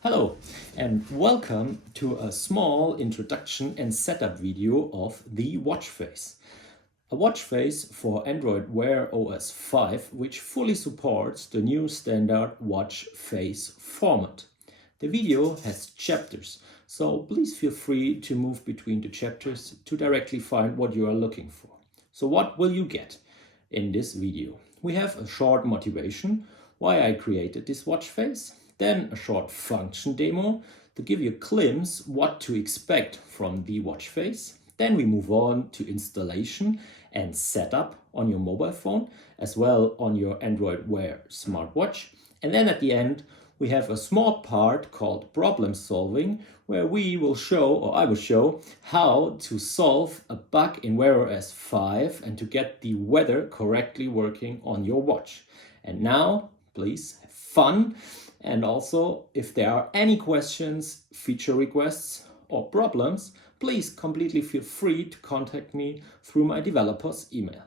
Hello and welcome to a small introduction and setup video of the Watchface. A Watchface for Android Wear OS 5 which fully supports the new standard Watchface format. The video has chapters, so please feel free to move between the chapters to directly find what you are looking for. So what will you get in this video? We have a short motivation, why I created this watch face, then a short function demo to give you a glimpse what to expect from the watch face. Then we move on to installation and setup on your mobile phone as well on your Android Wear smartwatch. And then at the end we have a small part called problem solving where we will show, or I will show, how to solve a bug in Wear OS 5 and to get the weather correctly working on your watch. And now, please have fun. And also, if there are any questions, feature requests, or problems, please completely feel free to contact me through my developer's email.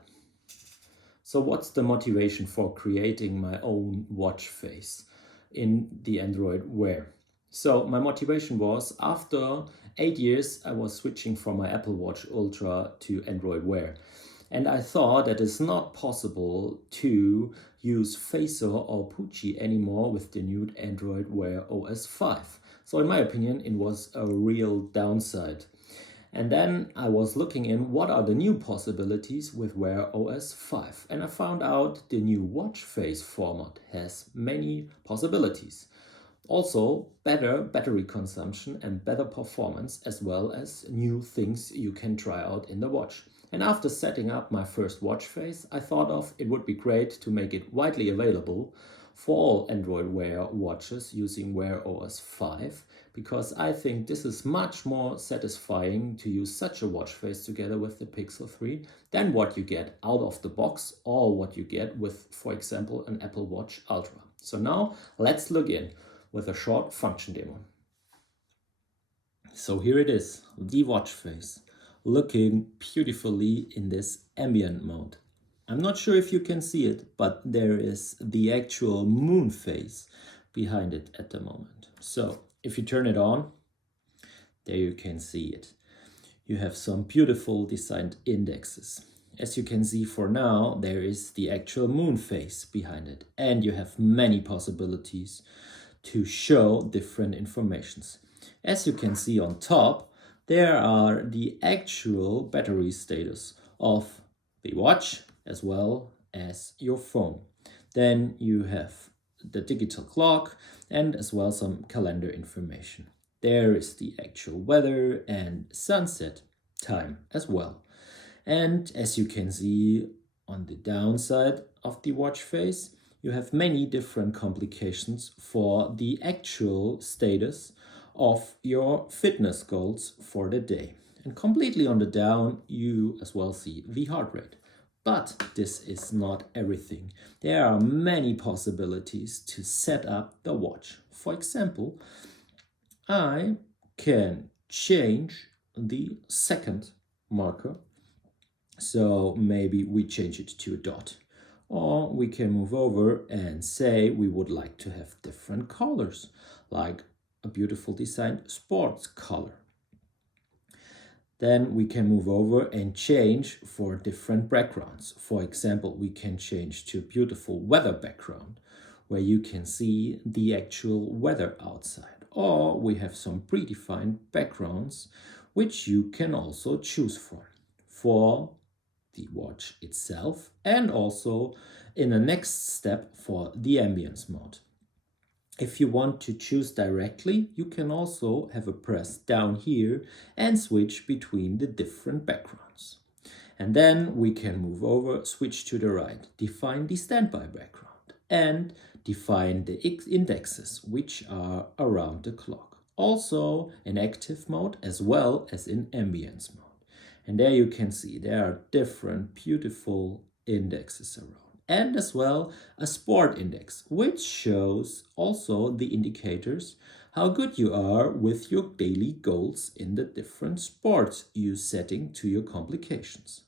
So what's the motivation for creating my own watch face in the Android Wear? So my motivation was after 8 years, I was switching from my Apple Watch Ultra to Android Wear. And I thought that it's not possible to use Phaser or Pucci anymore with the new Android Wear OS 5. So in my opinion, it was a real downside. And then I was looking in what are the new possibilities with Wear OS 5. And I found out the new watch face format has many possibilities. Also, better battery consumption and better performance, as well as new things you can try out in the watch. And after setting up my first watch face, I thought of it would be great to make it widely available for all Android Wear watches using Wear OS 5, because I think this is much more satisfying to use such a watch face together with the Pixel 3 than what you get out of the box or what you get with, for example, an Apple Watch Ultra. So now let's look in with a short function demo. So here it is, the watch face, looking beautifully in this ambient mode. I'm not sure if you can see it, but there is the actual moon phase behind it at the moment. So if you turn it on, there you can see it. You have some beautiful designed indexes. As you can see for now, there is the actual moon phase behind it, and you have many possibilities to show different informations. As you can see on top, there are the actual battery status of the watch as well as your phone. Then you have the digital clock and as well some calendar information. There is the actual weather and sunset time as well. And as you can see on the downside of the watch face, you have many different complications for the actual status of your fitness goals for the day. And completely on the down, you as well see the heart rate. But this is not everything. There are many possibilities to set up the watch. For example, I can change the second marker. So maybe we change it to a dot. Or we can move over and say we would like to have different colors, like a beautiful designed sports color. Then we can move over and change for different backgrounds. For example, we can change to a beautiful weather background where you can see the actual weather outside. Or we have some predefined backgrounds which you can also choose for the watch itself and also in the next step for the ambience mode. If you want to choose directly, you can also have a press down here and switch between the different backgrounds. And then we can move over, switch to the right, define the standby background and define the indexes which are around the clock. Also in active mode as well as in ambience mode. And there you can see there are different beautiful indexes around. And as well a sport index, which shows also the indicators how good you are with your daily goals in the different sports you're setting to your complications.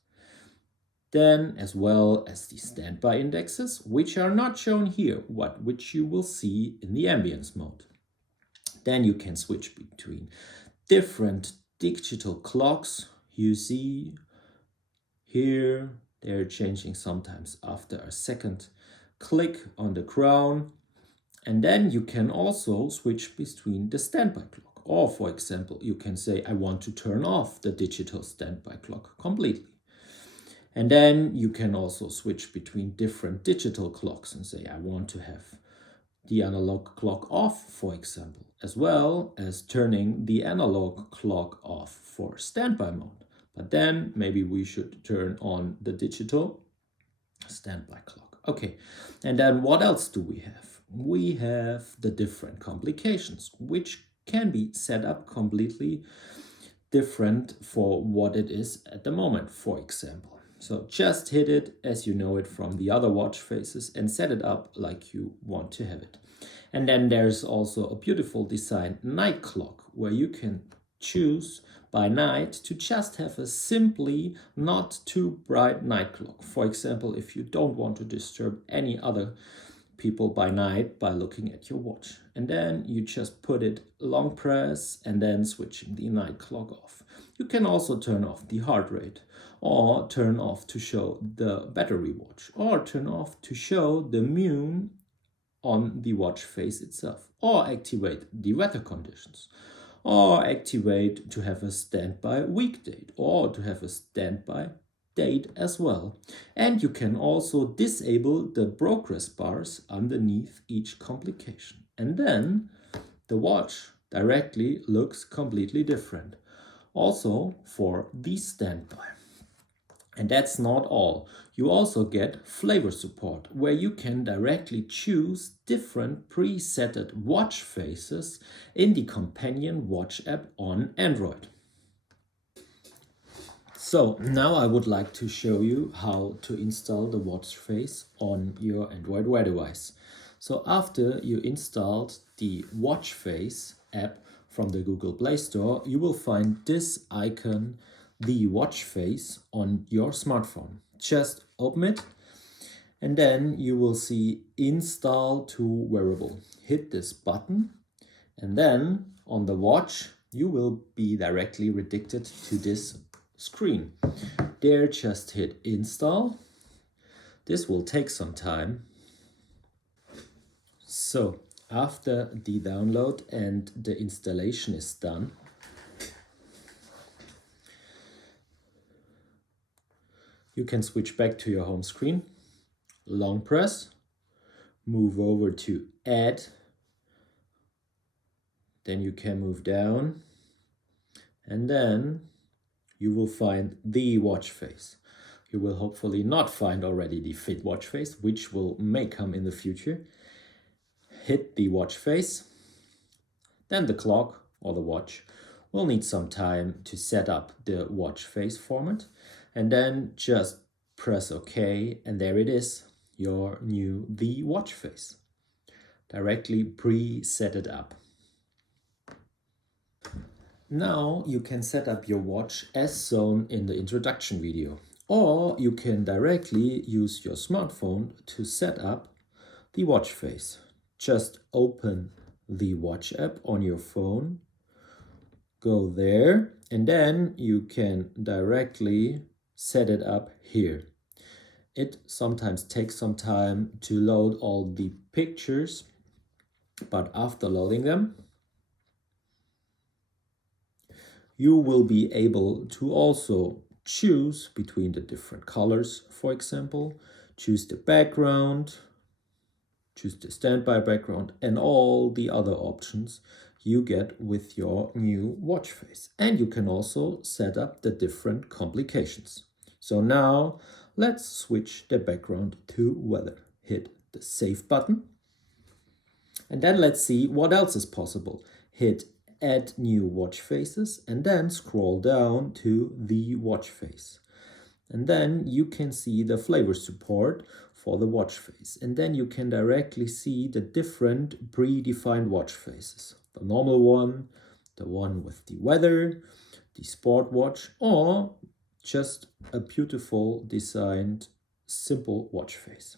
Then as well as the standby indexes, which are not shown here, which you will see in the ambience mode. Then you can switch between different digital clocks. You see here, they're changing sometimes after a second click on the crown. And then you can also switch between the standby clock. Or for example, you can say, I want to turn off the digital standby clock completely. And then you can also switch between different digital clocks and say, I want to have the analog clock off, for example, as well as turning the analog clock off for standby mode. But then maybe we should turn on the digital standby clock. Okay, and then what else do we have? We have the different complications, which can be set up completely different for what it is at the moment, for example. So just hit it as you know it from the other watch faces and set it up like you want to have it. And then there's also a beautiful design night clock where you can choose by night to just have a simply not too bright night clock. For example, if you don't want to disturb any other people by night by looking at your watch. And then you just put it long press and then switching the night clock off. You can also turn off the heart rate or turn off to show the battery watch or turn off to show the moon on the watch face itself or activate the weather conditions or activate to have a standby week date or to have a standby date as well. And you can also disable the progress bars underneath each complication. And then the watch directly looks completely different. Also for the standby. And that's not all. You also get Flavours support, where you can directly choose different presetted watch faces in the companion watch app on Android. So now I would like to show you how to install the watch face on your Android Wear device. So after you installed the Watchface app from the Google Play Store, you will find this icon, the Watchface, on your smartphone. Just open it and then you will see Install to Wearable. Hit this button and then on the watch you will be directly redirected to this screen. There, just hit Install. This will take some time. So after the download and the installation is done, you can switch back to your home screen, long press, move over to Add, then you can move down, and then you will find the watch face. You will hopefully not find already the Fit watch face, which may come in the future. Hit the watch face, then the clock or the watch will need some time to set up the watch face format, and then just press OK, and there it is, your new the watch face. Directly pre-set it up. Now you can set up your watch as shown in the introduction video, or you can directly use your smartphone to set up the watch face. Just open the watch app on your phone, go there, and then you can directly set it up here. It sometimes takes some time to load all the pictures, but after loading them, you will be able to also choose between the different colors, for example, choose the background, choose the standby background, and all the other options you get with your new watch face. And you can also set up the different complications. So now let's switch the background to weather. Hit the Save button. And then let's see what else is possible. Hit Add New Watch Faces and then scroll down to the watch face. And then you can see the Flavours support for the watch face. And then you can directly see the different predefined watch faces. The normal one, the one with the weather, the sport watch, or just a beautiful designed simple watch face.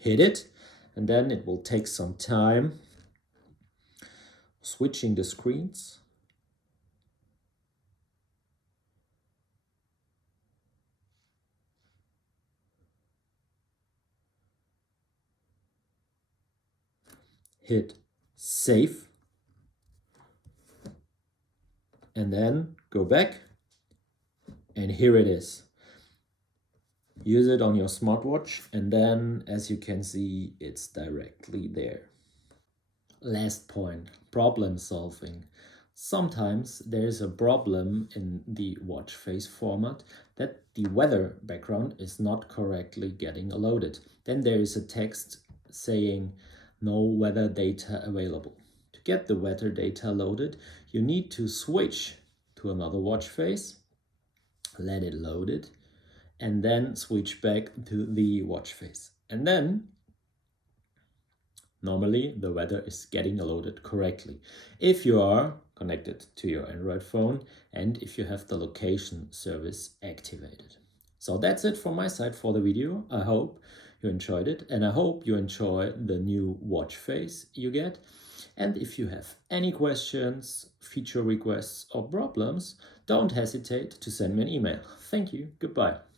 Hit it and then it will take some time switching the screens. Hit save. And then go back. And here it is. Use it on your smartwatch, and then, as you can see, it's directly there. Last point, problem solving. Sometimes there is a problem in the Watchface format that the weather background is not correctly getting loaded. Then there is a text saying no weather data available. To get the weather data loaded, you need to switch to another Watchface, let it load it, and then switch back to the Watchface. And then normally the weather is getting loaded correctly if you are connected to your Android phone and if you have the location service activated. So that's it from my side for the video. I hope you enjoyed it, and I hope you enjoy the new Watchface you get. And if you have any questions, feature requests or problems, don't hesitate to send me an email. Thank you. Goodbye.